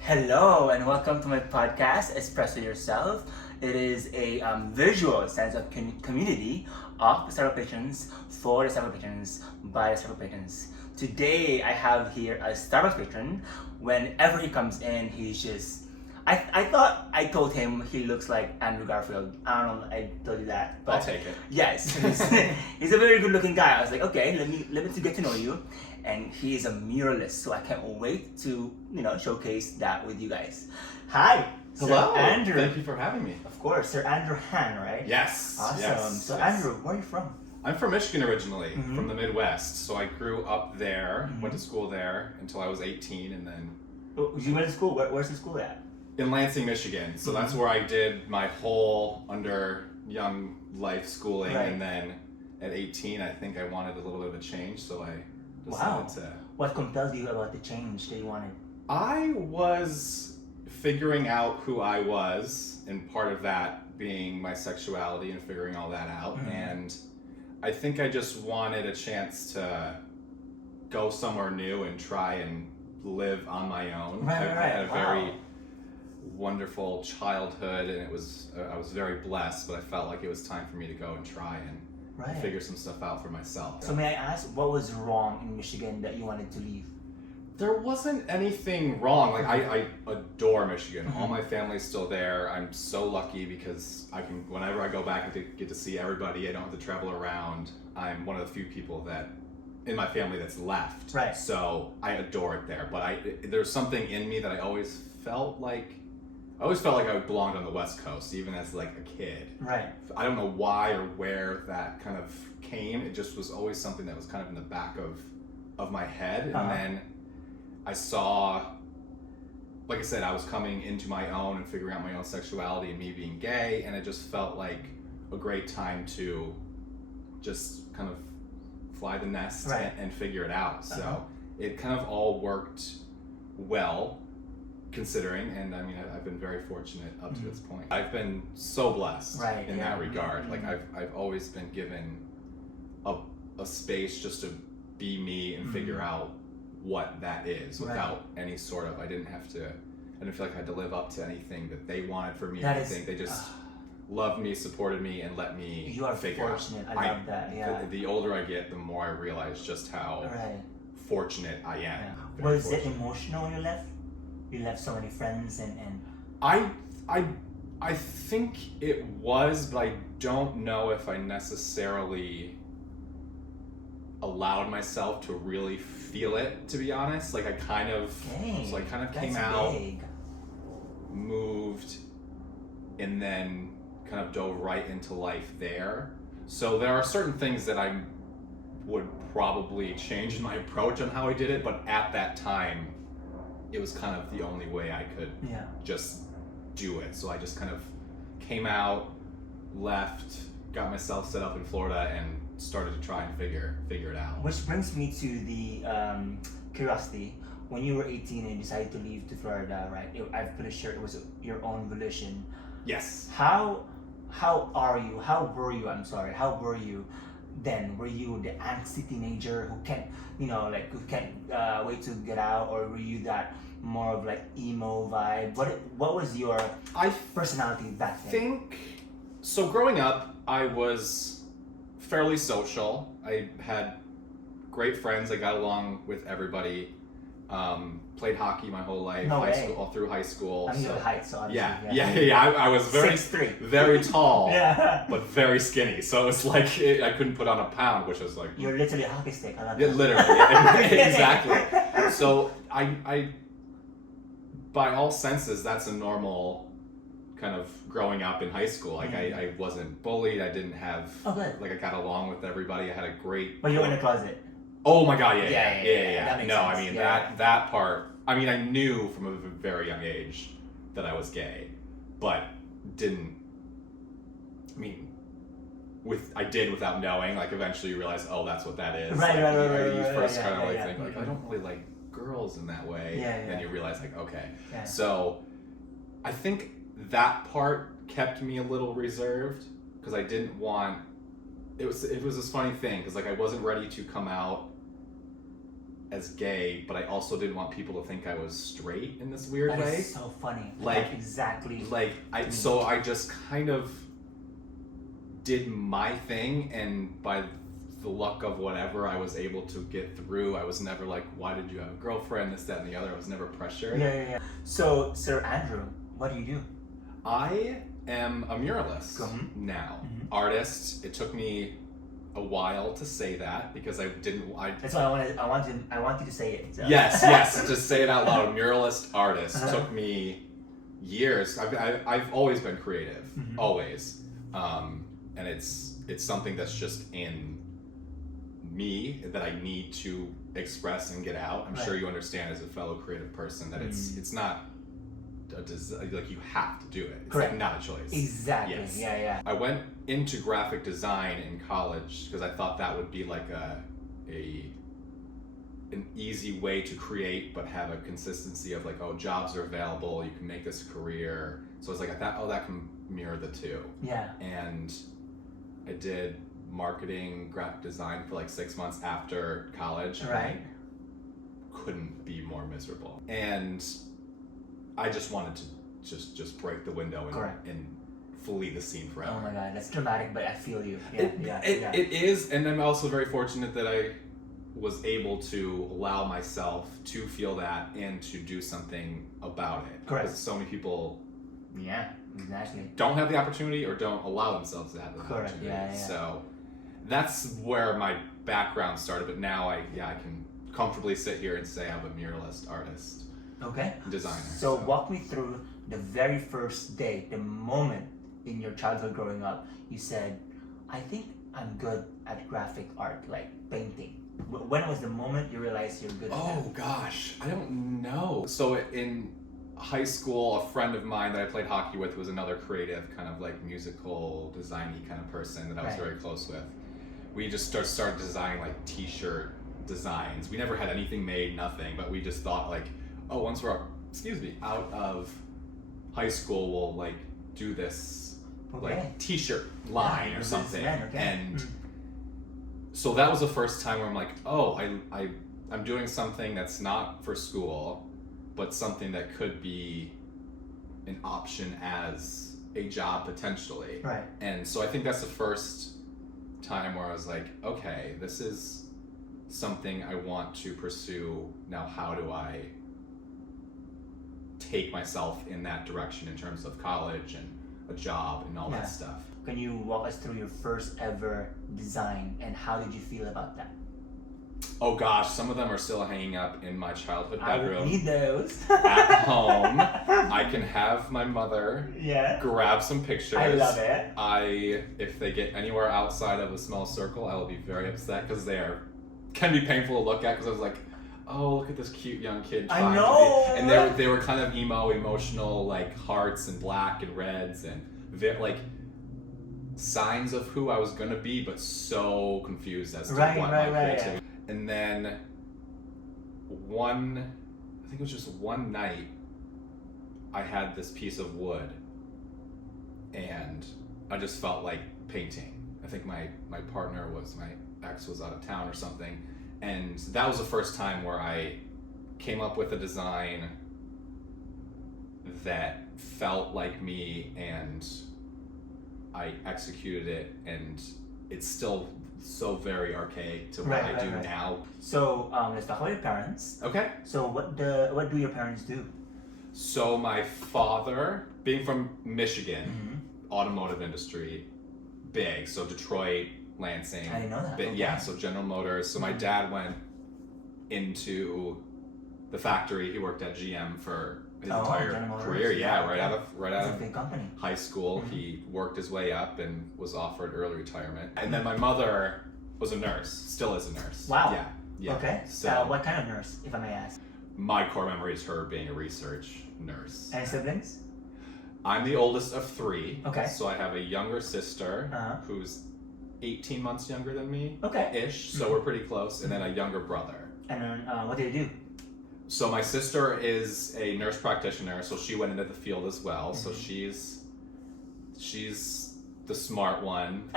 Hello and welcome to my podcast, Espresso Yourself. It is a visual sense of community of the Starbucks patrons for the Starbucks patrons by the Starbucks patrons. Today I have here a Starbucks patron. Whenever he comes in, he's just... I thought I told him he looks like Andrew Garfield. I don't know, I told you that. But I'll take it. yes, he's a very good looking guy. I was like, okay, let me get to know you. And he is a muralist, so I can't wait to, showcase that with you guys. Hi, Hello. Sir Andrew. Thank you for having me. Of course, Sir Andrew Haan, right? Yes. Awesome. Yes, So yes. Andrew, where are you from? I'm from Michigan originally, from the Midwest. So I grew up there, Mhm. went to school there until I was 18, and then You went to school. Where's the school at? in Lansing, Michigan. So that's where I did my whole young life schooling, Right. and then at 18, I think I wanted a little bit of a change, so I Wow. decided to. What compelled you about the change that you wanted? I was figuring out who I was, and part of that being my sexuality and figuring all that out. Mhm. And I think I just wanted a chance to go somewhere new and try and live on my own. Right, I right. had a Wow. very wonderful childhood, and I was very blessed, but I felt like it was time for me to go and try and Right. figure some stuff out for myself. So may I ask, what was wrong in Michigan that you wanted to leave? There wasn't anything wrong. Like I adore Michigan. All Mhm. my family's still there. I'm so lucky because I can, whenever I go back, I get to see everybody. I don't have to travel around. I'm one of the few people that in my family that's left. Right. So I adore it there. But there's something in me that I always felt like I belonged on the West Coast, even as like a kid. Right. I don't know why or where that kind of came. It just was always something that was kind of in the back of my head. Uh-huh. And then I saw, like I said, I was coming into my own and figuring out my own sexuality and me being gay, and it just felt like a great time to just kind of fly the nest Right. and figure it out. So Uh-huh. it kind of all worked well, considering, and I mean, I've been very fortunate up to this point. I've been so blessed Right, in yeah. that regard. Like Mhm. I've always been given a space just to be me and figure out what that is Right. without any sort of, I didn't feel like I had to live up to anything that they wanted for me or That is- anything. They just loved me, supported me, and let me You are figure fortunate. out. I love that. Yeah. The older I get, the more I realize just how Right. fortunate I am. Yeah. Very Was it fortunate. emotional when you left? You left so many friends and I think it was, but I don't know if I necessarily allowed myself to really feel it, to be honest. Like I kind of dang, so I kind of that's came out, big. moved, and then kind of dove right into life there. So there are certain things that I would probably change in my approach on how I did it, but at that time it was kind of the only way I could Yeah. just do it. So I just kind of came out, left, got myself set up in Florida, and started to try and figure it out. Which brings me to the curiosity. When you were 18 and you decided to leave to Florida, right? I'm pretty sure it was your own volition. Yes. How were you then? Were you the angsty teenager who can't wait to get out, or were you that more of like emo vibe? What was your I personality back then? think so. Growing up, I was fairly social. I had great friends. I got along with everybody. Played hockey my whole life, No way. school, all through high school. I'm your height, so obviously, Yeah. I was very 6'3". very tall, Yeah. but very skinny. So it's like I couldn't put on a pound, which was like You're literally a hockey stick. I love yeah, that. literally, yeah, exactly. So I, by all senses, that's a normal kind of growing up in high school. Like I wasn't bullied. I didn't have Oh, good. like I got along with everybody. I had a great. But you're in the closet. Oh my god, Yeah, yeah. that makes No, sense. I mean Yeah. that part. I mean, I knew from a very young age that I was gay, but didn't. I mean, I did without knowing. Like eventually you realize, oh, that's what that is. Right, like, right, you, right, right, you right, first yeah, kind of yeah, like yeah. think like I don't really like girls in that way. Yeah, And then yeah. you realize like, okay. Yeah. So I think that part kept me a little reserved because I didn't want. It was this funny thing because like I wasn't ready to come out as gay, but I also didn't want people to think I was straight in this weird That way. is so funny. Like exactly. Like so I just kind of did my thing, and by the luck of whatever, I was able to get through. I was never like, why did you have a girlfriend, this, that, and the other. I was never pressured. Yeah. So, Sir Andrew, what do you do? I am a muralist now. Artist. It took me a while to say that because I didn't. That's why I want you to say it. So. Yes. Just say it out loud. Muralist, artist. Took me years. I've always been creative, always, and it's something that's just in me that I need to express and get out. I'm sure you understand as a fellow creative person that it's not like you have to do it. It's like not a choice. Exactly. Yes. Yeah. I went into graphic design in college because I thought that would be like an easy way to create but have a consistency of like, oh, jobs are available, you can make this a career. So I was like, I thought, oh, that can mirror the two. Yeah. And I did marketing, graphic design for like 6 months after college. Right. I couldn't be more miserable. And I just wanted to just break the window and flee the scene forever. Oh my god, that's dramatic, but I feel you. It is, and I'm also very fortunate that I was able to allow myself to feel that and to do something about it. Correct. Because so many people exactly. don't have the opportunity or don't allow themselves to have the opportunity. Yeah. So that's where my background started, but now I can comfortably sit here and say I'm a muralist, artist, designer. So walk me through the very first day, the moment in your childhood growing up, you said, I think I'm good at graphic art, like painting. When was the moment you realized you're good at that? Oh gosh, I don't know. So in high school, a friend of mine that I played hockey with was another creative, kind of like musical, design-y kind of person that I was very close with. We just started designing like t-shirt designs. We never had anything made, nothing, but we just thought like, oh, once we're out of high school, we'll like do this like t-shirt line or something. And so that was the first time where I'm like, oh, I'm doing something that's not for school, but something that could be an option as a job potentially. Right. And so I think that's the first time where I was like, okay, this is something I want to pursue. Now, how do I take myself in that direction in terms of college and a job and all that stuff? Can you walk us through your first ever design and how did you feel about that? Oh gosh, some of them are still hanging up in my childhood bedroom. I would need those. At home. I can have my mother grab some pictures. I love it. If they get anywhere outside of a small circle, I will be very upset because can be painful to look at because I was like, oh, look at this cute young kid. I know. And they were kind of emotional, like hearts and black and reds and very, signs of who I was gonna be, but so confused as to what my creativity. And then I think it was just one night, I had this piece of wood, and I just felt like painting. I think my partner my ex was out of town or something, and that was the first time where I came up with a design that felt like me, and I executed it, and it's still so very archaic to what I do now. So let's talk about your parents. Okay. So what do your parents do? So my father, being from Michigan, automotive industry, big. So Detroit, Lansing. I didn't know that. Yeah, so General Motors. So my dad went into the factory. He worked at GM for his entire career. Yeah, right out of big company. High school. He worked his way up and was offered early retirement. And then my mother was a nurse, still is a nurse. Wow. Yeah. Okay. So what kind of nurse, if I may ask? My core memory is her being a research nurse. Any siblings? I'm the oldest of 3. Okay. So I have a younger sister who's 18 months younger than me. Okay. Ish. So we're pretty close. And then a younger brother. And then what do you do? So my sister is a nurse practitioner, so she went into the field as well. So she's the smart one.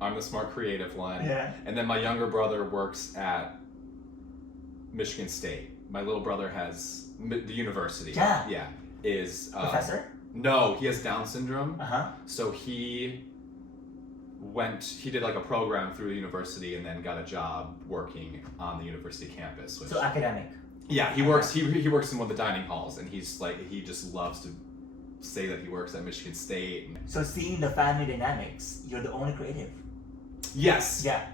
I'm the smart creative one. Yeah. And then my younger brother works at Michigan State. My little brother has the university. Yeah. Yeah. Is Professor? No, he has Down syndrome. Uh-huh. So he did like a program through the university and then got a job working on the university campus. Which, So academic. yeah, he works in one of the dining halls, and he just loves to say that he works at Michigan State. So seeing the family dynamics, you're the only creative. Yes. Yeah.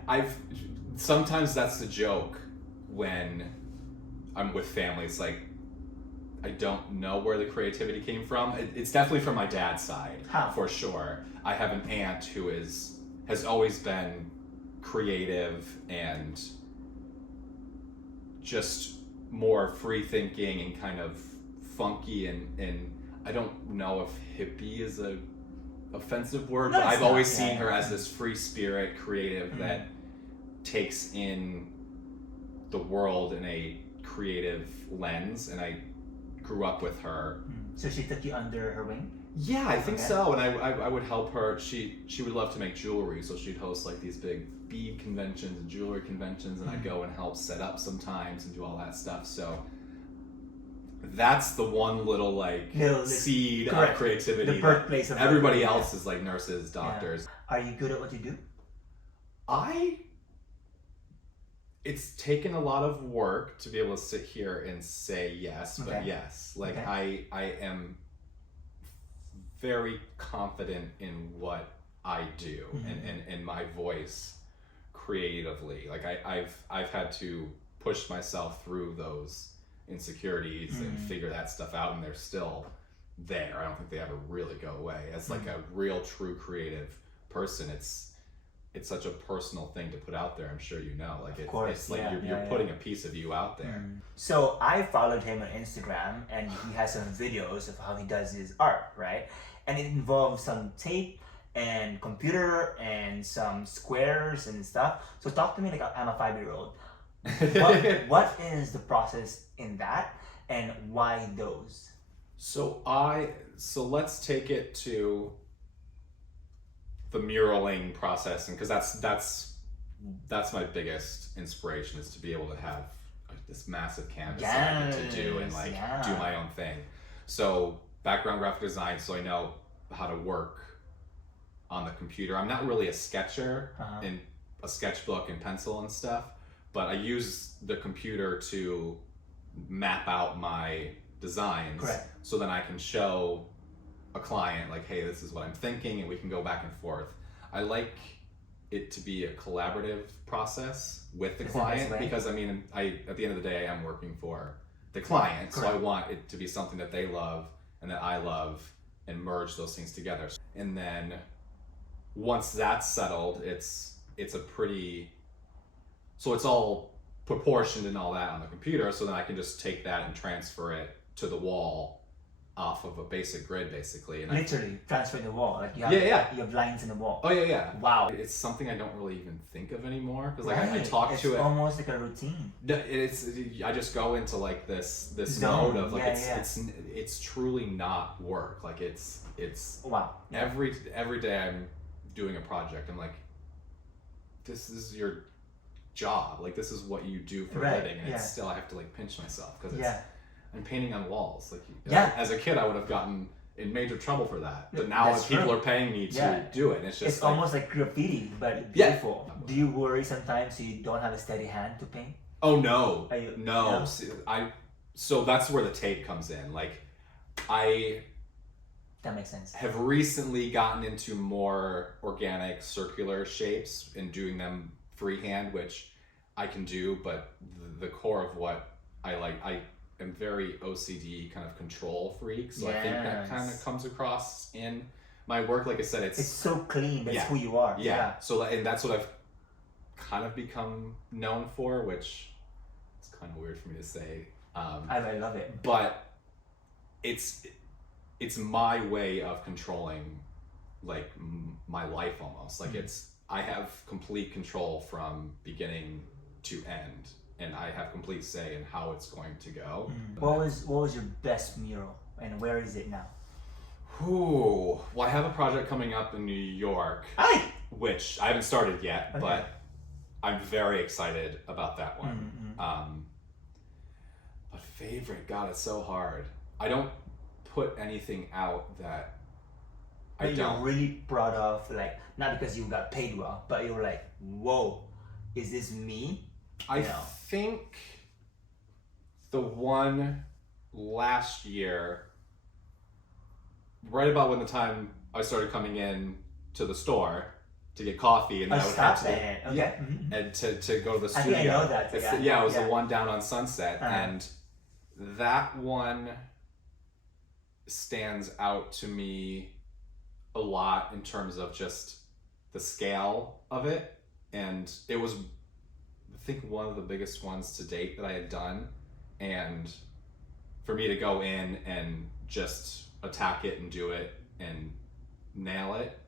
Sometimes that's the joke when I'm with family. It's like, I don't know where the creativity came from. It's definitely from my dad's side. How? For sure. I have an aunt who has always been creative and just more free thinking and kind of funky, and I don't know if hippie is a offensive word, No, but it's I've always not, seen yeah. her as this free spirit creative that takes in the world in a creative lens, and I grew up with her. So she took you under her wing? Yeah, I think Okay. so. And I would help her. She would love to make jewelry, so she'd host like these big bead conventions and jewelry conventions, and I'd go and help set up sometimes and do all that stuff. So that's the one little seed correct. of creativity. The birthplace of everybody everything, else is like nurses, doctors. Are you good at what you do? It's taken a lot of work to be able to sit here and say yes, but Okay. yes. Like Okay. I am very confident in what I do and my voice creatively. Like I've had to push myself through those insecurities and figure that stuff out, and they're still there. I don't think they ever really go away. As like a real true creative person, it's such a personal thing to put out there. I'm sure you know. Like it's like you're putting a piece of you out there. So I followed him on Instagram, and he has some videos of how he does his art, right? And it involves some tape and computer and some squares and stuff. So talk to me like I'm a 5-year-old. What is the process in that, and why those? So let's take it to the muraling process, and because that's my biggest inspiration, is to be able to have this massive canvas that I get to do and do my own thing. So background graphic design, so I know how to work on the computer. I'm not really a sketcher in a sketchbook and pencil and stuff, but I use the computer to map out my designs. Correct. So then I can show a client like, hey, this is what I'm thinking, and we can go back and forth. I like it to be a collaborative process with the client, because I mean, at the end of the day, I'm working for the client. Correct. So I want it to be something that they love and that I love, and merge those things together. And then once that's settled, it's all proportioned and all that on the computer, so then I can just take that and transfer it to the wall off of a basic grid, basically. And Literally transfer the wall. Like you have lines in the wall. Oh yeah. Wow. It's something I don't really even think of anymore, because I talk to it. It's almost like a routine. I just go into like this Zone. mode of like it's truly not work. Like it's wow. Every day I'm doing a project, I'm like, this is your job. Like this is what you do for a living, and it's still, I have to like pinch myself, because I'm painting on walls. Like as a kid, I would have gotten in major trouble for that, but now people are paying me to do it, and it's almost like graffiti, but beautiful. Do you worry sometimes you don't have a steady hand to paint? Oh no, no. So that's where the tape comes in. Like that makes sense. Have recently gotten into more organic circular shapes and doing them freehand, which I can do, but the core of what I like, I am very OCD kind of control freak, so I think that kind of comes across in my work. Like I said, it's so clean. That's who you are. So, and that's what I've kind of become known for, which is kind of weird for me to say. I love it, but it's my way of controlling like my life almost. Like I have complete control from beginning to end, and I have complete say in how it's going to go. What was your best mural, and where is it now? Ooh, well, I have a project coming up in New York, which I haven't started yet, but I'm very excited about that one. But favorite, God, it's so hard. I don't put anything out that I don't. You're really proud of, like, not because you got paid well, but you're like, whoa, is this me? I think the one last year, right about when the time I started coming in to the store to get coffee, and then I would have to and to go to the studio. I think I know that. It was the one down on Sunset, and that one stands out to me a lot in terms of just the scale of it, and it was, I think, one of the biggest ones to date that I had done, and for me to go in and just attack it and do it and nail it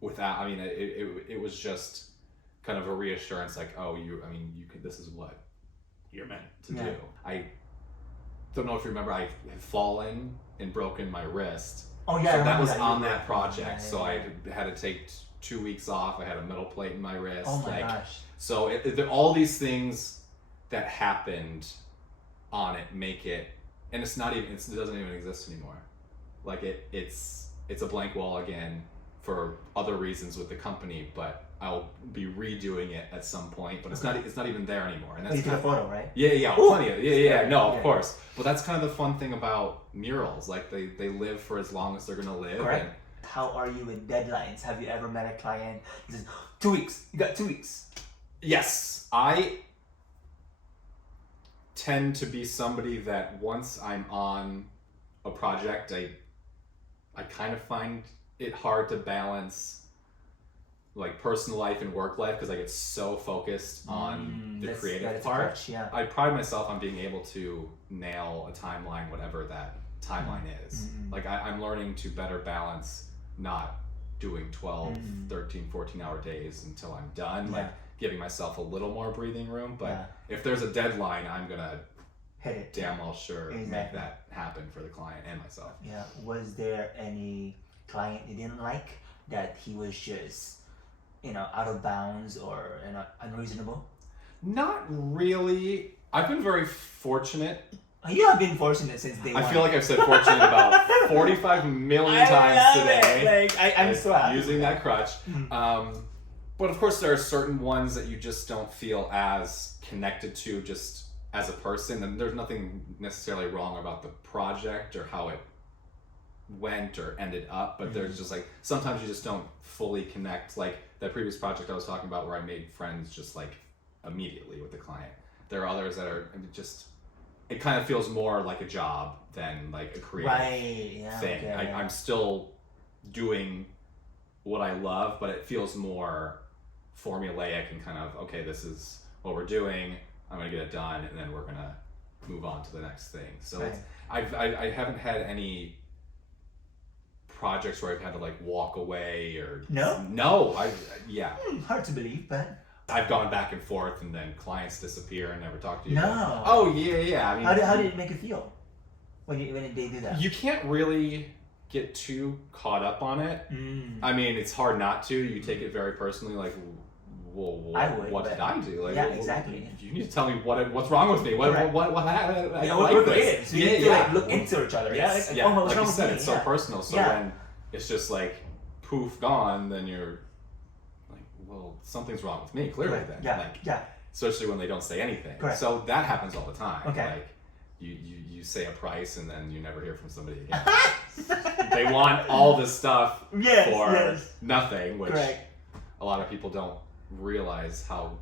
without, I mean, it was just kind of a reassurance, like, oh, you could, this is what you're meant to do. I don't know if you remember, I had fallen and broken my wrist. Oh yeah, so that was on that project. So I had to take 2 weeks off. I had a metal plate in my wrist. Oh my gosh. So all these things that happened on it make it, and it's not even, it doesn't even exist anymore. Like it's a blank wall again for other reasons with the company, but I'll be redoing it at some point. But it's not even there anymore. And that's you took a photo, right? Yeah, plenty of of course. But that's kind of the fun thing about murals. Like they live for as long as they're gonna live. Correct. And how are you with deadlines? Have you ever met a client who says 2 weeks? You got 2 weeks. Yes, I tend to be somebody that once I'm on a project, I kind of find it hard to balance like personal life and work life because I get so focused on the creative part. I pride myself on being able to nail a timeline, whatever that timeline is. Like I'm learning to better balance not doing 12, 13, 14-hour days until I'm done, like giving myself a little more breathing room. But if there's a deadline, I'm gonna hit it. Damn well sure make that happen for the client and myself. Yeah. Was there any client you didn't like that he was just, out of bounds or unreasonable? Not really. I've been very fortunate. You have been fortunate since day one. I feel like I've said fortunate about 45 million times today. I'm so happy. Using that crutch. But of course there are certain ones that you just don't feel as connected to just as a person. And there's nothing necessarily wrong about the project or how it went or ended up, but there's just like, sometimes you just don't fully connect. Like that previous project I was talking about where I made friends just like immediately with the client. There are others that are just, it kind of feels more like a job than like a creative thing. Okay, I'm still doing what I love, but it feels more formulaic and kind of, okay, this is what we're doing, I'm gonna get it done, and then we're gonna move on to the next thing. So it's, I haven't had any projects where I've had to like walk away or hard to believe, but I've gone back and forth and then clients disappear and never talk to you. No. Oh yeah. I mean, how did it make you feel when they do that? You can't really get too caught up on it. I mean, it's hard not to. You take it very personally, like, well, what did I do? Like, exactly. You need to tell me what's wrong with me. What happened? We're creative, so you need to like look into each other. Yes. Like you said, it's so personal. So when it's just like poof gone, then you're like, well, something's wrong with me clearly. Then especially when they don't say anything. So that happens all the time. Like you say a price and then you never hear from somebody again. They want all this stuff for nothing, which a lot of people don't realize how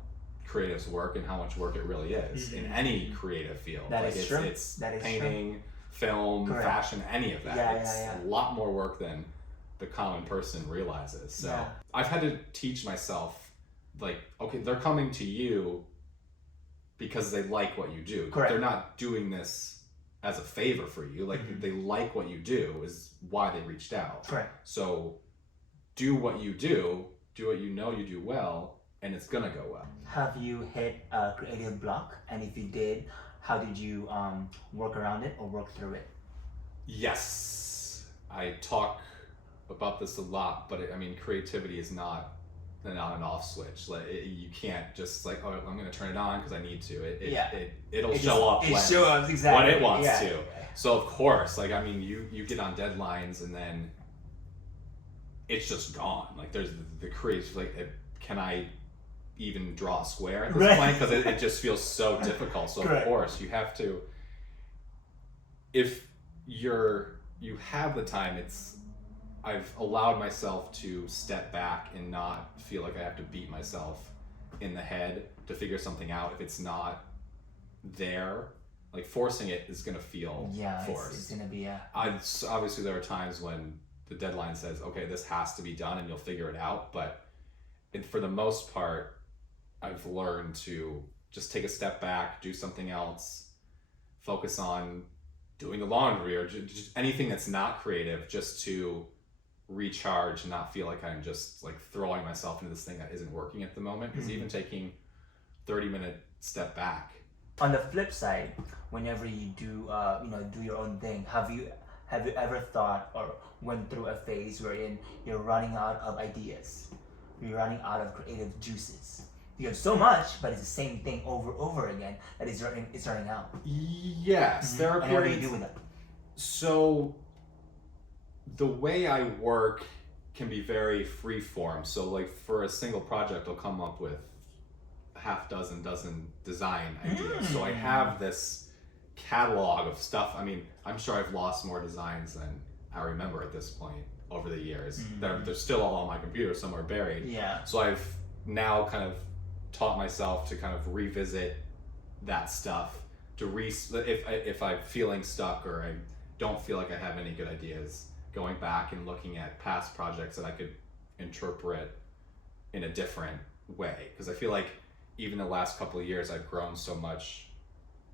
creatives work and how much work it really is in any creative field. It's painting, film, fashion, any of that. It's a lot more work than the common person realizes. So I've had to teach myself, like, okay, they're coming to you because they like what you do. They're not doing this as a favor for you. Like they like what you do is why they reached out. So do what you do do what you know you do well, and it's gonna go well. Have you hit a creative block? And if you did, how did you work around it or work through it? Yes, I talk about this a lot, but I mean, creativity is not an on and off switch. Like you can't just like, oh, I'm gonna turn it on because I need to. It'll show up. It shows up exactly when it wants yeah. to. So of course, like I mean, you get on deadlines and then it's just gone. Like there's the creative. Like, can I even draw a square at this point? Because it just feels so difficult. So of course, you have to. If you have the time, I've allowed myself to step back and not feel like I have to beat myself in the head to figure something out. If it's not there, like forcing it is gonna feel forced. It's gonna be obviously there are times when the deadline says, okay, this has to be done and you'll figure it out. But for the most part, I've learned to just take a step back, do something else, focus on doing the laundry or just anything that's not creative, just to recharge and not feel like I'm just like throwing myself into this thing that isn't working at the moment. Because even taking 30-minute step back. On the flip side, whenever you do do your own thing, have you ever thought or went through a phase wherein you're running out of ideas, you're running out of creative juices? You have so much, but it's the same thing over again that it's running out. Yes, there are and periods. What do you do with that? So the way I work can be very free form. So like for a single project, I'll come up with dozen design ideas. So I have this catalog of stuff. I mean, I'm sure I've lost more designs than I remember at this point over the years. They're still all on my computer somewhere buried. Yeah. So I've now kind of taught myself to kind of revisit that stuff if I'm feeling stuck or I don't feel like I have any good ideas, going back and looking at past projects that I could interpret in a different way. Because I feel like even the last couple of years I've grown so much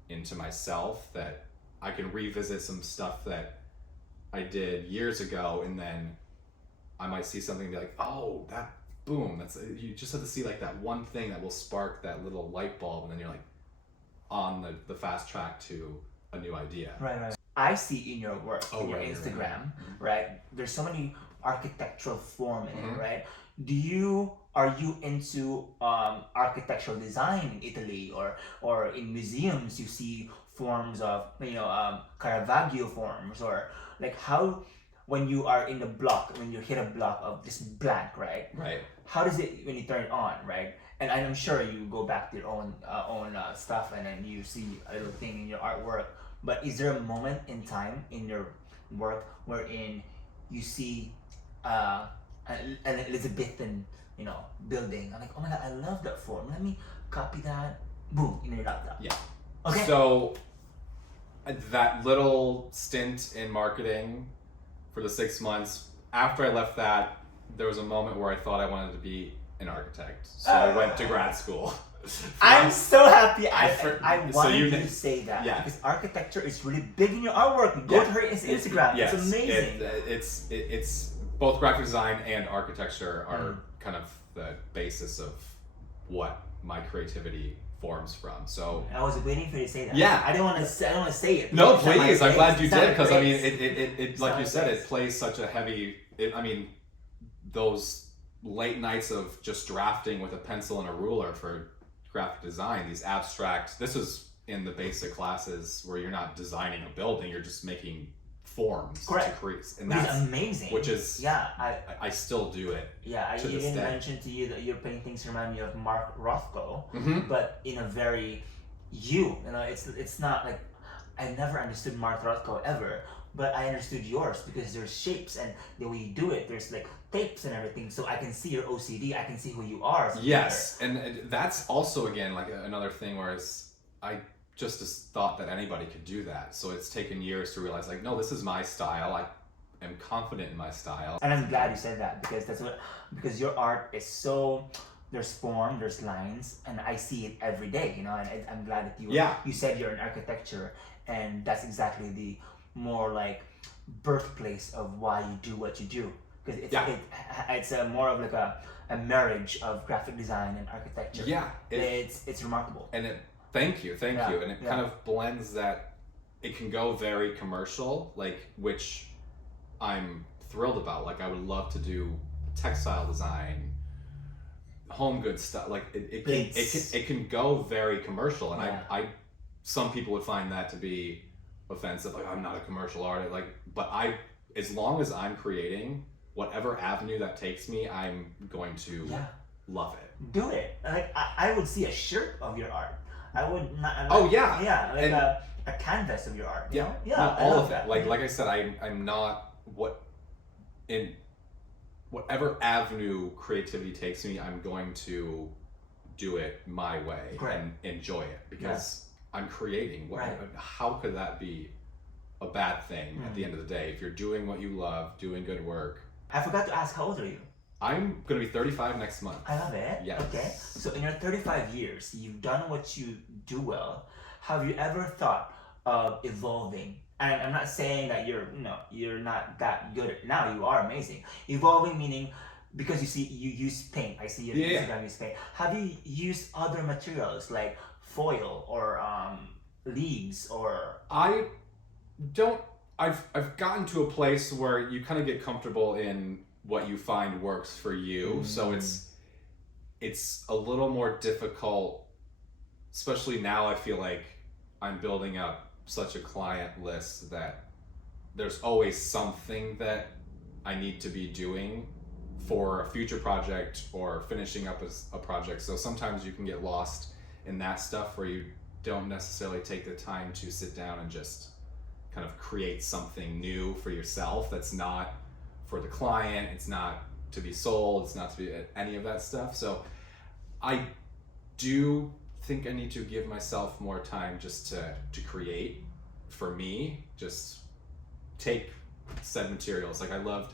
into myself that I can revisit some stuff that I did years ago, and then I might see something and be like, oh, you just have to see like that one thing that will spark that little light bulb, and then you're like on the fast track to a new idea. Right. I see in your work, in your Instagram, right? There's so many architectural form in it, right? Are you into architectural design in Italy or in museums? You see forms of Caravaggio forms, or like how when you are in when you hit a block of just blank, right? Right. How does it when you turn it on, right? And I'm sure you go back to your own stuff, and then you see a little thing in your artwork. But is there a moment in time in your work wherein you see an Elizabethan building? I'm like, oh my god, I love that form. Let me copy that. Boom, in your laptop. Yeah. Okay. So that little stint in marketing for the 6 months, after I left that, there was a moment where I thought I wanted to be an architect. So I went to grad school. I'm so happy I wanted you to say that. Yeah. Because architecture is really big in your artwork. Go to her Instagram. Yes, it's amazing. It's both graphic design and architecture are kind of the basis of what my creativity forms from. So I was waiting for you to say that. Yeah. I don't want to say it. No, please. I'm glad you did, because I mean, it like you said, great. it plays such a heavy. Those late nights of just drafting with a pencil and a ruler for graphic design, these abstract. This is in the basic classes where you're not designing a building; you're just making forms to create, and that's amazing. Which is I still do it. Yeah, I even mentioned to you that your paintings remind me of Mark Rothko, but in a very it's not like I never understood Mark Rothko ever, but I understood yours because there's shapes and the way you do it. There's like tapes and everything, so I can see your OCD. I can see who you are. Yes, and that's also again like another thing. Whereas I just thought that anybody could do that. So it's taken years to realize like, no, this is my style. I am confident in my style. And I'm glad you said that because your art is so, there's form, there's lines, and I see it every day, and I'm glad that you said you're in architecture, and that's exactly the more like birthplace of why you do what you do. because Yeah. it's a more of like a marriage of graphic design and architecture. Yeah, It's remarkable. and thank you, Yeah, and it kind of blends that. It can go very commercial, like, which I'm thrilled about. Like, I would love to do textile design, home goods stuff. Like, it can go very commercial, and Yeah. I some people would find that to be offensive. Like, I'm not a commercial artist. Like, but as long as I'm creating, whatever avenue that takes me, I'm going to love it. Do it. Like I would see a shirt of your art. I would not. Oh, yeah. Yeah, like And- a canvas of your art. You Yeah, know? Yeah. no, I all love of that. Like I said, I'm not in whatever avenue creativity takes me, I'm going to do it my way Right. and enjoy it because I'm creating. Right. How could that be a bad thing at the end of the day? If you're doing what you love, doing good work. I forgot to ask, how old are you? I'm going to be 35 next month. I love it. Yes. Okay. So in your 35 years, you've done what you do well. Have you ever thought of evolving? And I'm not saying that you're not that good at now. You are amazing. Evolving meaning because you use paint. I see your Instagram use paint. Have you used other materials like foil or leaves or? I don't. I've gotten to a place where you kind of get comfortable in what you find works for you. So it's a little more difficult, especially now. I feel like I'm building up such a client list that there's always something that I need to be doing for a future project or finishing up a project. So sometimes you can get lost in that stuff where you don't necessarily take the time to sit down and just kind of create something new for yourself that's not for the client, it's not to be sold, it's not to be any of that stuff. So I do think I need to give myself more time just to create for me, just take said materials. Like I loved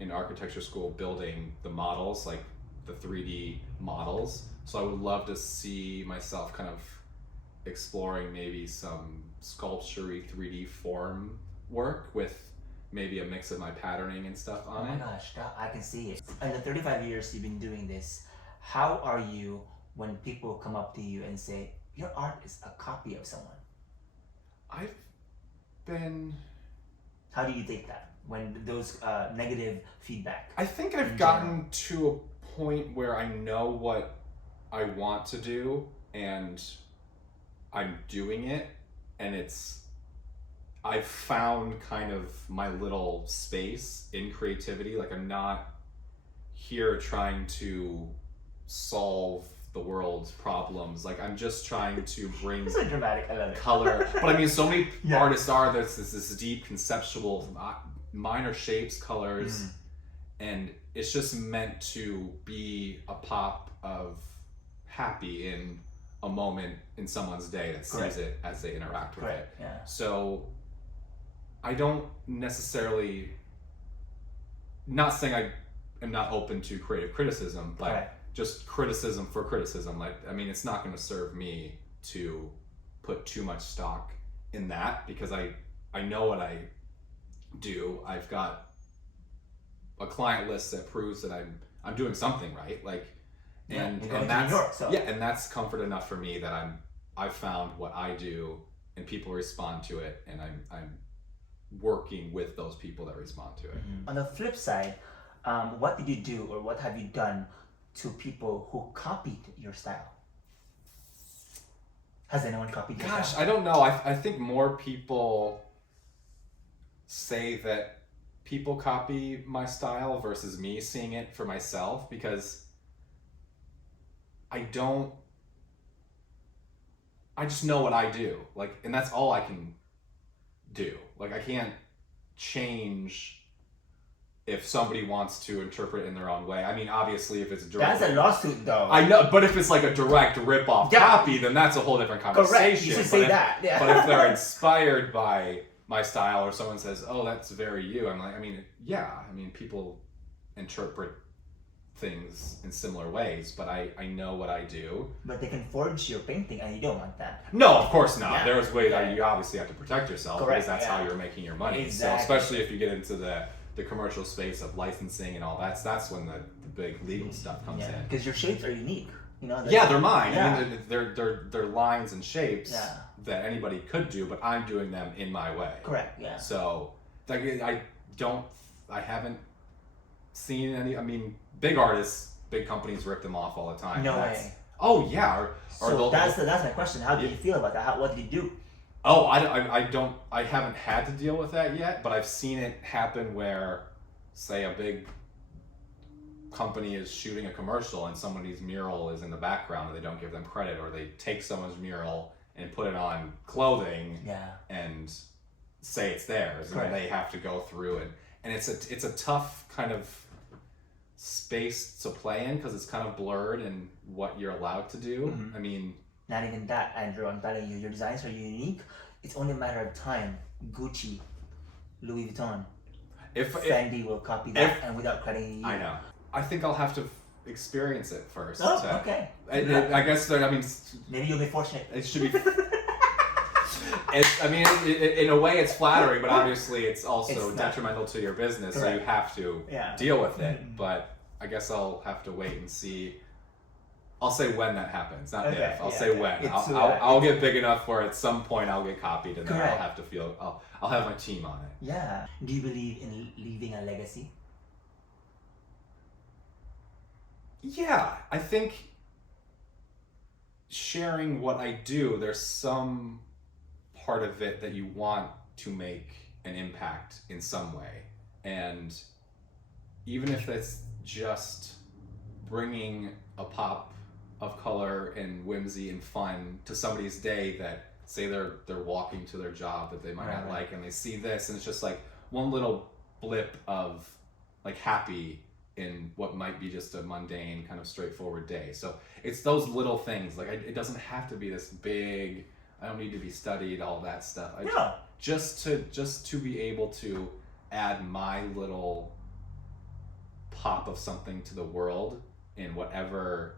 in architecture school building the models, like the 3D models. So I would love to see myself kind of exploring maybe some sculpture-y 3D form work with maybe a mix of my patterning and stuff on it. Oh my gosh, I can see it. In the 35 years you've been doing this, how are you when people come up to you and say, your art is a copy of someone? I've been... How do you take that? When those negative feedback? I think I've gotten to a point where I know what I want to do and I'm doing it, and I've found kind of my little space in creativity. Like I'm not here trying to solve the world's problems. Like I'm just trying to bring It's so dramatic, I love it. color. But I mean, so many Yeah. artists are, there's this deep conceptual, minor shapes, colors, and it's just meant to be a pop of happy in a moment in someone's day that sees it as they interact with it. Yeah. So I don't necessarily, not saying I am not open to creative criticism, but just criticism for criticism. Like, I mean, it's not going to serve me to put too much stock in that because I know what I do. I've got a client list that proves that I'm doing something right. Like, and that's and that's comfort enough for me that I've found what I do and people respond to it, and I'm working with those people that respond to it. On the flip side, what did you do or what have you done to people who copied your style? Has anyone copied your Gosh, style? I don't know. I think more people say that people copy my style versus me seeing it for myself, because I just know what I do. Like, and that's all I can do. Like, I can't change if somebody wants to interpret it in their own way. I mean, obviously, if it's direct... That's a lawsuit, though. I know, but if it's like a direct rip-off copy, then that's a whole different conversation. Correct, you should say that. Yeah. But if they're inspired by my style, or someone says, oh, that's very you, I'm like, I mean, yeah. I mean, people interpret things in similar ways, but I know what I do. But they can forge your painting, and you don't want that. No, of course not. Yeah. There's ways that you obviously have to protect yourself, because that's how you're making your money. Exactly. So especially if you get into the the commercial space of licensing and all that's when the big legal stuff comes in. Because your shapes are unique. You know. Yeah, they're mine. Yeah. I mean, they're lines and shapes Yeah. that anybody could do, but I'm doing them in my way. Correct. Yeah. So, like, I haven't seen any. I mean, big artists, big companies rip them off all the time. No way. Oh yeah. So that's my question. How do you feel about that? What did you do? Oh, I haven't had to deal with that yet, but I've seen it happen where, say, a big company is shooting a commercial and somebody's mural is in the background and they don't give them credit, or they take someone's mural and put it on clothing and say it's theirs, and they have to go through and it's a tough kind of space to play in because it's kind of blurred in what you're allowed to do. I mean, not even that, Andrew. I'm telling you, your designs are unique. It's only a matter of time. Gucci, Louis Vuitton, Fendi will copy that, and without crediting you. I know. I think I'll have to experience it first. Oh, okay. I guess I mean, maybe you'll be fortunate. It should be. I mean, in a way, it's flattering, but obviously, it's also detrimental to your business. Correct. So you have to deal with it. But I guess I'll have to wait and see. I'll say when that happens, not if. I'll say when. I'll get big enough where at some point I'll get copied, and then I'll have to feel. I'll have my team on it. Yeah. Do you believe in leaving a legacy? Yeah, I think sharing what I do, there's some part of it that you want to make an impact in some way. And even if it's just bringing a pop of color and whimsy and fun to somebody's day that, say they're walking to their job that they might not like, and they see this and it's just like one little blip of like happy in what might be just a mundane kind of straightforward day. So it's those little things. Like it doesn't have to be this big, I don't need to be studied, all that stuff. Just to be able to add my little pop of something to the world in whatever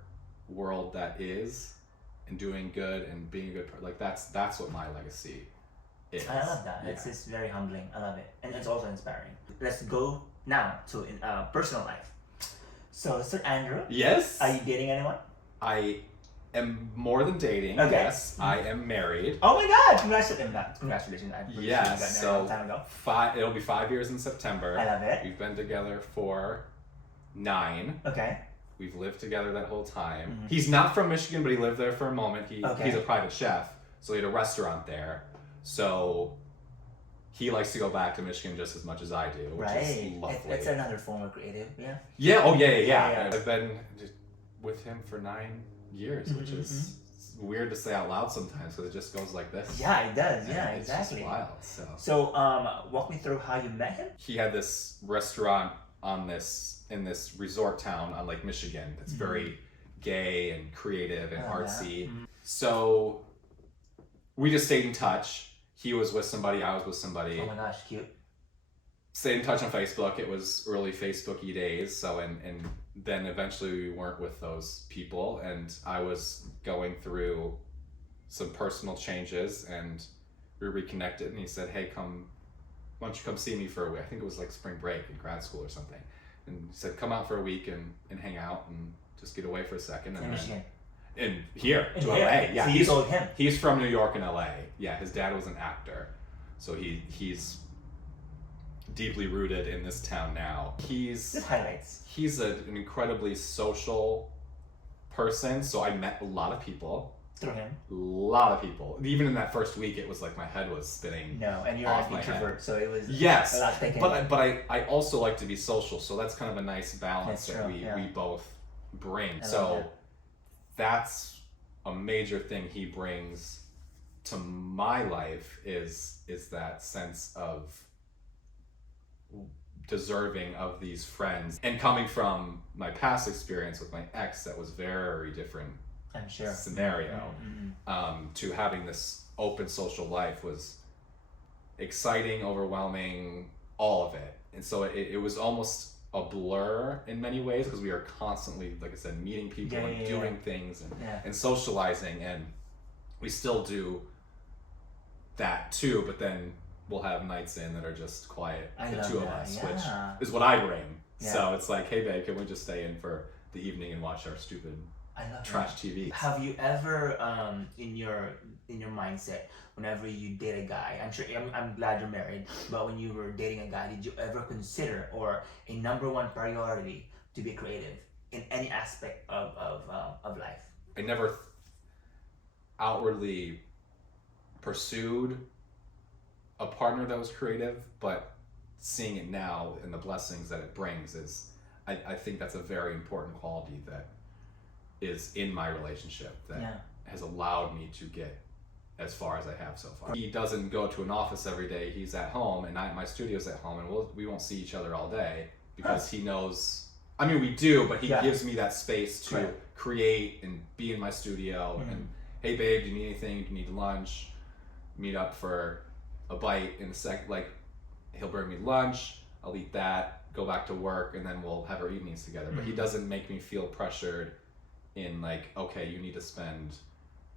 world that is, and doing good and being a good like that's what my legacy is. I love that. It's just very humbling. I love it, and it's also inspiring. Let's go now to personal life. So, Sir Andrew. Yes. Are you dating anyone? I am more than dating. Okay. Yes, I am married. Oh my God! Congratulations! Yes. So, a long time ago. It'll be 5 years in September. I love it. We've been together for 9. Okay. We've lived together that whole time. He's not from Michigan, but he lived there for a moment. He's a private chef, so he had a restaurant there. So he likes to go back to Michigan just as much as I do, which is lovely. It's another form of creative, yeah. Yeah. Oh yeah. I've been with him for 9 years, which is weird to say out loud sometimes because it just goes like this. Yeah, it does. Yeah, exactly. It's just wild. So, walk me through how you met him. He had this restaurant in this resort town on Lake Michigan that's very gay and creative and artsy. So we just stayed in touch. He was with somebody, I was with somebody. Oh my gosh, cute. Stayed in touch on Facebook. It was early Facebook-y days. So, and then eventually we weren't with those people, and I was going through some personal changes, and we reconnected, and he said, hey, why don't you come see me for a week? I think it was like spring break in grad school or something. And he said, come out for a week and hang out and just get away for a second. In Michigan. In here, to LA. Yeah, so you told him. He's from New York and LA. Yeah, his dad was an actor. So he's deeply rooted in this town now. Good highlights. He's an incredibly social person, so I met a lot of people. Through him? A lot of people. Even in that first week, it was like my head was spinning. No, and you're an introvert, so it was a lot thinking. But I also like to be social, so that's kind of a nice balance that we both bring. That's a major thing he brings to my life is that sense of deserving of these friends. And coming from my past experience with my ex, that was very different. I'm sure. Scenario. To having this open social life was exciting, overwhelming, all of it. And so it was almost a blur in many ways because we are constantly, like I said, meeting people and doing things and socializing, and we still do that too, but then we'll have nights in that are just quiet, I the love two of that, us, yeah. which is what I bring. Yeah. So it's like, hey babe, can we just stay in for the evening and watch our stupid I love trash that. TV? Have you ever, in your mindset, whenever you date a guy, I'm sure I'm glad you're married, but when you were dating a guy, did you ever consider or a number one priority to be creative in any aspect of life? I never outwardly pursued a partner that was creative, but seeing it now and the blessings that it brings is, I think that's a very important quality that is in my relationship that has allowed me to get as far as I have so far. He doesn't go to an office every day, he's at home, and my studio's at home, and we won't see each other all day because he knows, I mean we do, but he gives me that space to create and be in my studio and hey babe, do you need anything, do you need lunch, meet up for a bite in a sec, like he'll bring me lunch, I'll eat that, go back to work, and then we'll have our evenings together. But he doesn't make me feel pressured in like, okay, you need to spend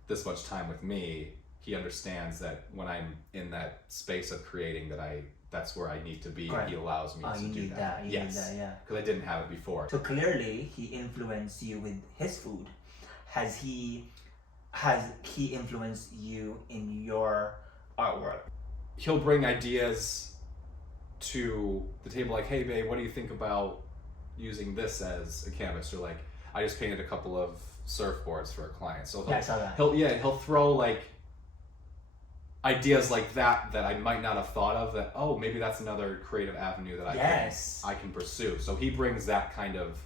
this much time with me. He understands that when I'm in that space of creating that's where I need to be, and he allows me to do that. You need that, yeah. Because I didn't have it before. So clearly he influenced you with his food. Has he influenced you in your artwork? He'll bring ideas to the table like, hey babe, what do you think about using this as a canvas? Or like, I just painted a couple of surfboards for a client. So I saw that. He'll throw like ideas like that I might not have thought of, that, oh, maybe that's another creative avenue that I can pursue. So he brings that kind of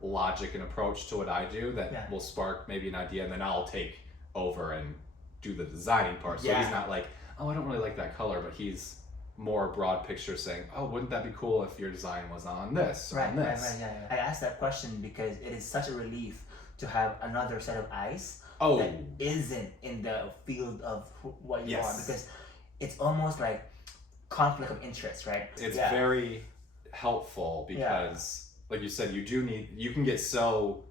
logic and approach to what I do that will spark maybe an idea, and then I'll take over and do the designing part. So he's not like, oh, I don't really like that color, but he's more broad picture saying, oh, wouldn't that be cool if your design was on this or on this? Right. I asked that question because it is such a relief to have another set of eyes that isn't in the field of what you are, because it's almost like conflict of interest, right? It's very helpful because, like you said, you can get so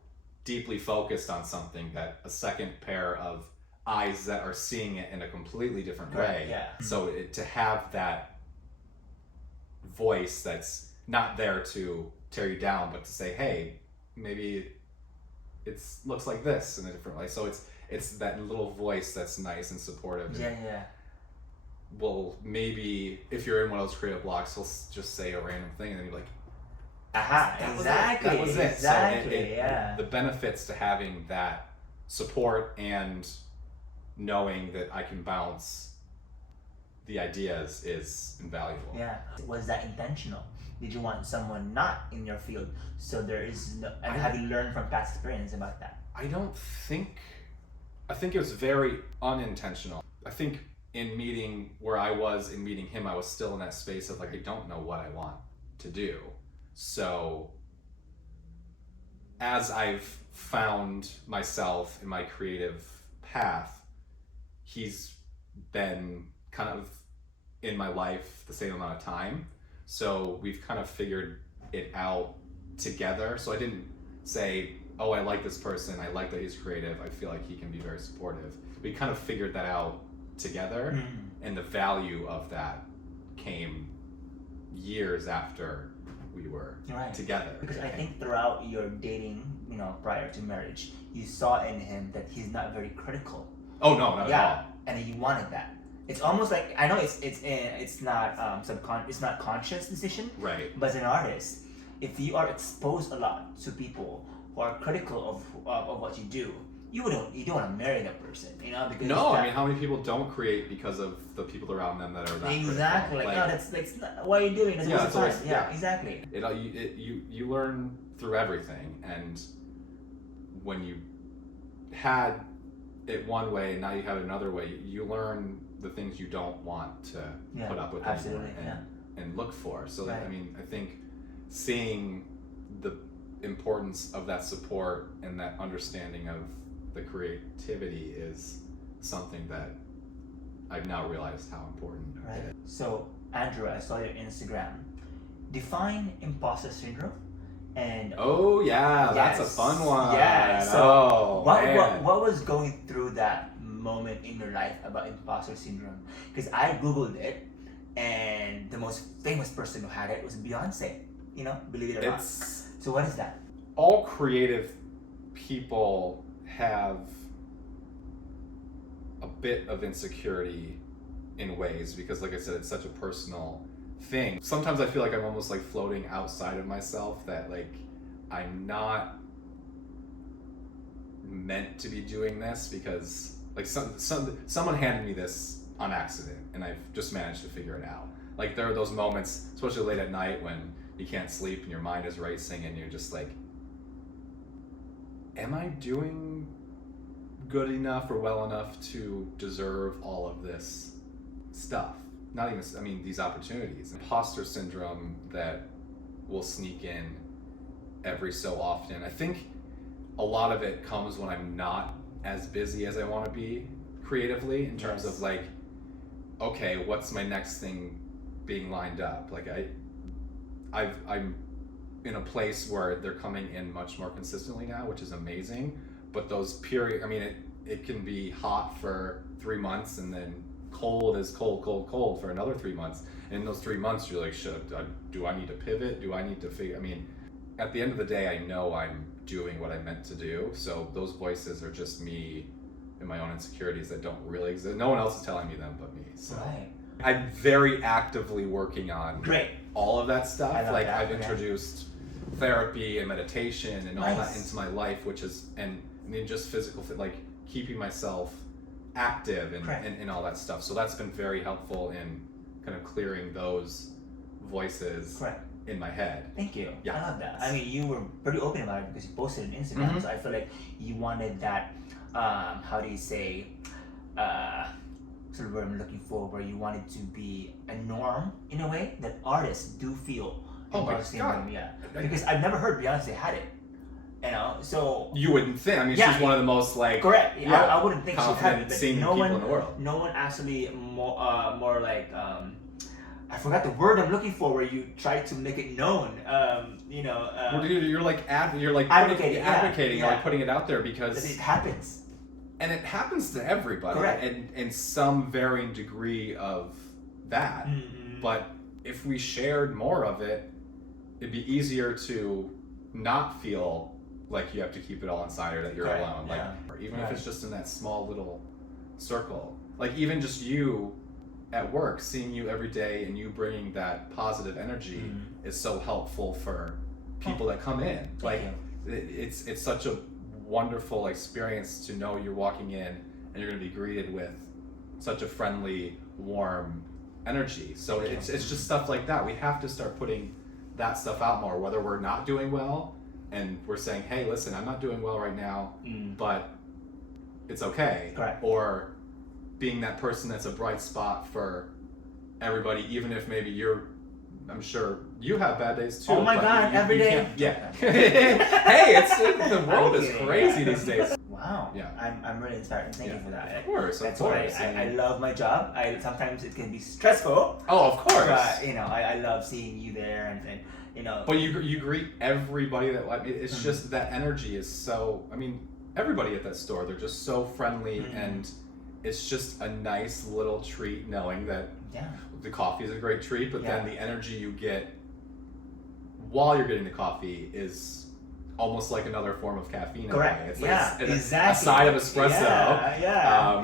deeply focused on something that a second pair of eyes that are seeing it in a completely different way. So to have that voice that's not there to tear you down, but to say, hey, maybe it looks like this in a different way. So it's that little voice that's nice and supportive. Well, maybe if you're in one of those creative blocks, he'll just say a random thing, and then you're like, that was it. So the benefits to having that support and knowing that I can bounce the ideas is invaluable. Was that intentional? Did you want someone not in your field? So there is no, and have you learned from past experience about that? I think it was very unintentional. I think in meeting him, I was still in that space of like, I don't know what I want to do. So as I've found myself in my creative path, he's been kind of in my life the same amount of time. So we've kind of figured it out together. So I didn't say, oh, I like this person, I like that he's creative, I feel like he can be very supportive. We kind of figured that out together, and the value of that came years after we were together. Because I think throughout your dating, prior to marriage, you saw in him that he's not very critical. Oh no, not at all. And you wanted that. It's almost like, I know it's not it's not conscious decision. Right. But as an artist, if you are exposed a lot to people who are critical of what you do, you don't want to marry that person, because I mean, how many people don't create because of the people around them that are that exactly critical? No, that's not what you're doing. That's exactly. You learn through everything, and when you had it one way, now you have it another way. You learn the things you don't want to put up with anymore and look for. So I mean, I think seeing the importance of that support and that understanding of the creativity is something that I've now realized how important it is. So Andrew, I saw your Instagram. Define imposter syndrome. And that's a fun one. So what was going through that moment in your life about imposter syndrome? Because I googled it, and the most famous person who had it was Beyonce. You know, believe it or not. So what is that? All creative people have a bit of insecurity in ways because, like I said, it's such a personal thing. Sometimes I feel like I'm almost like floating outside of myself, that like I'm not meant to be doing this, because like someone handed me this on accident and I've just managed to figure it out. Like there are those moments, especially late at night, when you can't sleep and your mind is racing and you're just like, am I doing good enough or well enough to deserve all of this stuff? Not even, I mean, these opportunities. Imposter syndrome that will sneak in every so often. I think a lot of it comes when I'm not as busy as I want to be creatively, in terms of like, okay, what's my next thing being lined up? Like I'm in a place where they're coming in much more consistently now, which is amazing. But those period, I mean, it can be hot for 3 months and then cold for another 3 months. And in those 3 months, you're like, do I need to pivot? Do I need to figure? I mean, at the end of the day, I know I'm doing what I meant to do. So those voices are just me and my own insecurities that don't really exist. No one else is telling me them but me. So I'm very actively working on all of that stuff. Like I've introduced therapy and meditation and all that into my life, which is, and I mean, just physical, like keeping myself active and all that stuff. So that's been very helpful in kind of clearing those voices in my head. Thank you. I love that. I mean, you were pretty open about it because you posted on Instagram. So I feel like you wanted that, how do you say, sort of what I'm looking for, where you wanted to be a norm in a way that artists do feel. Oh my God. Because I've never heard Beyonce had it. You know, so you wouldn't think. I mean, she's one of the most like I wouldn't think she had it, but people in the world. No one actually more like I forgot the word I'm looking for, where you try to make it known. You know, you're like advocating, like putting it out there, because it happens. And it happens to everybody, and some varying degree of that. But if we shared more of it, it'd be easier to not feel like you have to keep it all inside, or that you're alone. Like, or even if it's just in that small little circle. Like even just you at work, seeing you every day and you bringing that positive energy is so helpful for people that come in. Like it's such a wonderful experience to know you're walking in and you're going to be greeted with such a friendly, warm energy. So it's just stuff like that. We have to start putting that stuff out more, whether we're not doing well and we're saying, hey, listen, I'm not doing well right now, but it's okay. Or being that person that's a bright spot for everybody, even if maybe I'm sure you have bad days too. Oh my God, every day. Hey, the world is crazy these days. Wow. Yeah. I'm really inspired. Thank you for that. Of course. That's why I love my job. Sometimes it can be stressful. Oh, of course. But you know, I love seeing you there, and you know. But you greet everybody that it's just that energy is so. I mean, everybody at that store, they're just so friendly, and it's just a nice little treat knowing that the coffee is a great treat, but then the energy you get while you're getting the coffee is almost like another form of caffeine. Correct. It's like a side of espresso.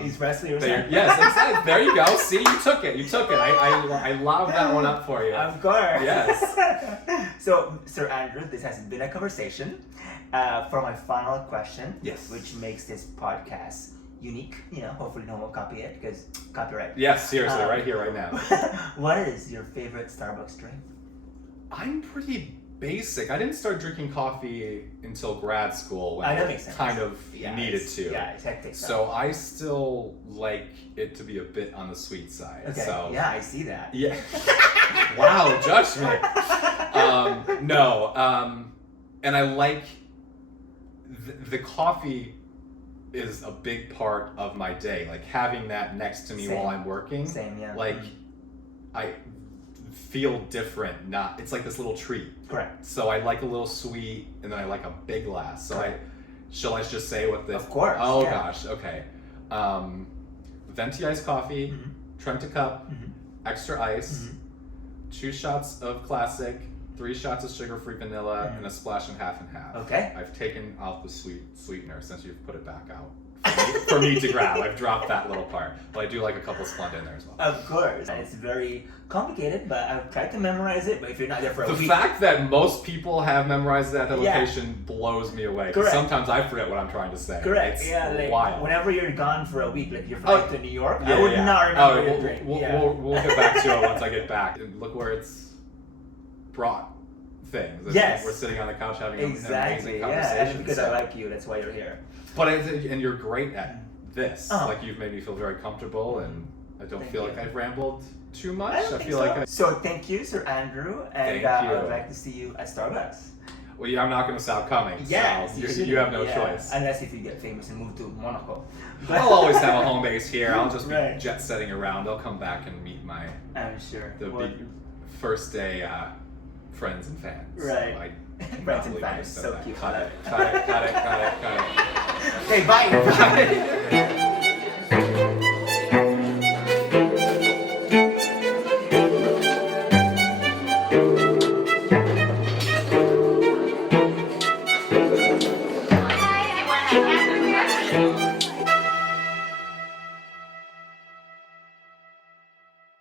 Espresso. Yes, exactly. There you go. See, you took it. I love that one up for you. Of course. Yes. So, Sir Andrew, this has been a conversation. For my final question, which makes this podcast unique, you know, hopefully no one will copy it because copyright. Yes, seriously, right here, right now. What is your favorite Starbucks drink? I'm pretty basic. I didn't start drinking coffee until grad school when I kind of needed to. Yeah, it's hectic. So I still like it to be a bit on the sweet side. Okay. So, yeah, I see that. Yeah. Wow, judgment. And I like the coffee is a big part of my day. Like having that next to me while I'm working. Like I feel different. It's like this little treat. Correct. So I like a little sweet, and then I like a big glass. So shall I just say what this? Of course. Oh gosh. Okay. Venti iced coffee, Trenta cup, extra ice, 2 shots of classic, 3 shots of sugar-free vanilla, and a splash and half and half. Okay. I've taken out the sweetener since you've put it back out. For me to grab. I've dropped that little part. But I do like a couple Splenda in there as well. Of course. It's very complicated, but I've tried to memorize it, but if you're not there for a week... The fact that most people have memorized that Yeah. location blows me away. 'Cause Correct. sometimes I forget what I'm trying to say. Correct. It's Yeah, like wild. whenever you're gone for a week, like you're flying to New York, I would yeah. not remember your we'll, drink. we'll, Yeah. we'll get back to it once I get back. And look where it's brought things. It's Yes. like we're sitting on the couch having Exactly, an amazing yeah, conversation. and because I like you, that's why you're here. But and you're great at this. Uh-huh. Like, you've made me feel very comfortable, and I don't Thank feel you. like I've rambled too much. I don't think feel so. like So thank you, Sir Andrew, and Thank I you. would like to see you at Starbucks. Well, I'm not going to stop coming. Yes, so should. you have no Yeah. choice. Unless if you get famous and move to Monaco. I'll always have a home base here. I'll just be Right. jet setting around. I'll come back and meet I'm sure. the Well, big first day friends and fans. Right. So I cannot Friends and believe I fans, said so that. cute. Cut it. Okay, bye. Bye.